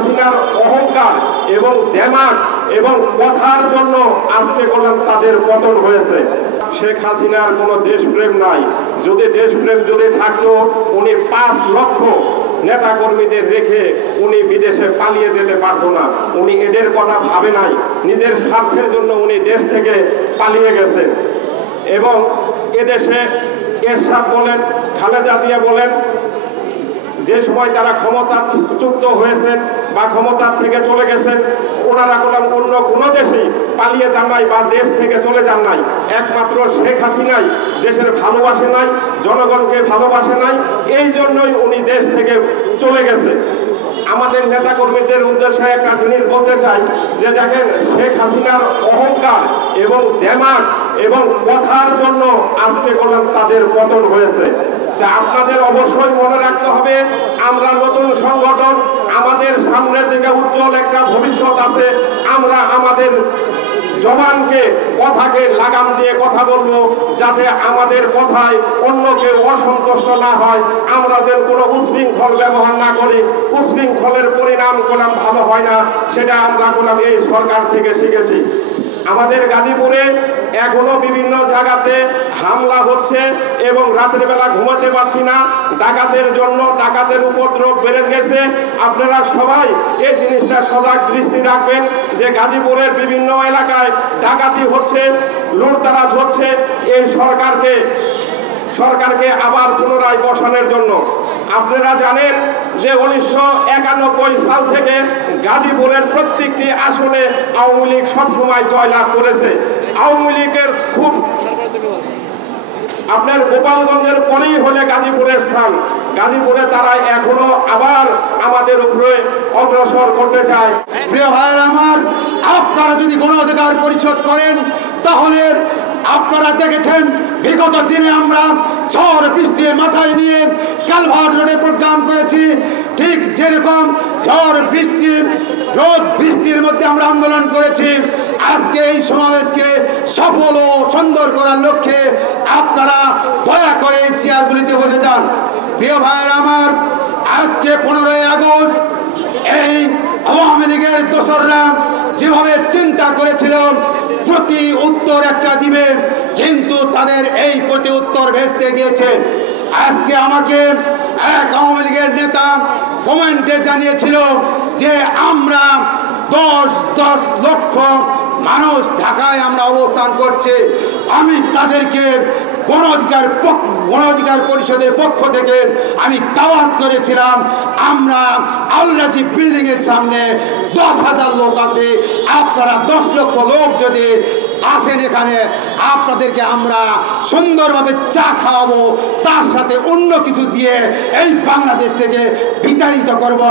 হাসিনার অহংকার এবং দেমাগ এবং কথার জন্য আজকে বললাম তাদের পতন হয়েছে। শেখ হাসিনার কোনো দেশপ্রেম নাই। যদি দেশপ্রেম যদি থাকতো উনি 5 লক্ষ নেতা কর্মীদের রেখে উনি বিদেশে পালিয়ে যেতে পারতো না। উনি এদের কথা ভাবে নাই, নিজের স্বার্থের জন্য উনি দেশ থেকে পালিয়ে গেছেন। এবং এদেশে এরশাদ বলেন, খালেদা জিয়া বলেন, যে সময় তারা ক্ষমতাচ্যুত হয়েছেন বা ক্ষমতার থেকে চলে গেছেন, ওনারা অন্য কোনো দেশেই পালিয়ে যান নাই বা দেশ থেকে চলে যান নাই। একমাত্র শেখ হাসিনাই দেশের ভালোবাসে নাই, জনগণকে ভালোবাসে নাই, এই জন্যই উনি দেশ থেকে চলে গেছে। আমাদের নেতা কর্মীদের উদ্দেশ্যে একটা জিনিস বলতে চাই যে দেখেন, শেখ হাসিনার অহংকার এবং দেমাগ এবং কথার জন্য আজকে বললাম তাদের পতন হয়েছে। তা আপনাদের অবশ্যই মনে রাখতে হবে, আমরা নতুন সংগঠন, আমাদের সামনের দিকে উজ্জ্বল একটা ভবিষ্যৎ আছে। আমরা আমাদের জবানকে, কথাকে লাগাম দিয়ে কথা বলবো, যাতে আমাদের কথায় অন্য কেউ অসন্তুষ্ট না হয়। আমরা যেন কোনো উশৃঙ্খল ব্যবহার না করি। উশৃঙ্খলের পরিণাম করলাম ভালো হয় না, সেটা আমরা করলাম এই সরকার থেকে শিখেছি। আমাদের গাজীপুরে এখনো বিভিন্ন জায়গাতে হামলা হচ্ছে এবং রাতের বেলা ঘুমাতে পারছি না। ডাকাতের জন্য ডাকাতের উপদ্রব বেড়ে গেছে। আপনারা সবাই এই জিনিসটা সজাগ দৃষ্টি রাখবেন যে গাজীপুরের বিভিন্ন এলাকায় ডাকাতি হচ্ছে, লুটতরাজ হচ্ছে। এই সরকারকে আবার পুনরায় বসানোর জন্য আপনারা জানেন যে 1991 সাল থেকে গাজীপুরের প্রত্যেকটি আসনে আওয়ামী লীগ সবসময় জয়লাভ করেছে। আওয়ামী লীগের খুব আপনার গোপালগঞ্জের পরেই হলে গাজীপুরের স্থান। গাজীপুরে তারা এখনো আবার আমাদের উপরে অগ্রসর করতে চায়। প্রিয় ভাইয়েরা আমার, আপনারা যদি গণ অধিকার পরিষদ করেন তাহলে আপনারা দেখেছেন বিগত দিনে আমরা ঝড় বৃষ্টি মাথায় নিয়ে কালভার্ট রোডে প্রোগ্রাম করেছি। ঠিক যেরকম ঝড় বৃষ্টি রোদ বৃষ্টির মধ্যে আমরা আন্দোলন করেছি। আজকে এই সমাবেশকে সফল ও সুন্দর করার লক্ষ্যে আপনারা দয়া করে এই চেয়ারগুলিতে বসে যান। প্রিয় ভাইয়েরা আমার, আজকে 15ই আগস্ট এই আওয়ামী লীগের দোসররা যেভাবে চিন্তা করেছিল প্রতি উত্তর একটা দিবে, কিন্তু তাদের এই প্রতি উত্তর ভেস্তে গিয়েছে। আজকে আমাকে এক আওয়ামী লীগের নেতা কমেন্টে জানিয়েছিল যে আমরা 10 লক্ষ মানুষ ঢাকায় আমরা অবস্থান করছে। আমি তাদেরকে গণ অধিকার পরিষদের পক্ষ থেকে আমি দাওয়াত করেছিলাম, আমরা আল-রাজীব বিল্ডিং এর সামনে 10,000 লোক আছে, আপনারা 10 লক্ষ লোক যদি আসেন এখানে, আপনাদেরকে আমরা সুন্দরভাবে চা খাওয়াবো, তার সাথে অন্য কিছু দিয়ে এই বাংলাদেশ থেকে বিতাড়িত করব।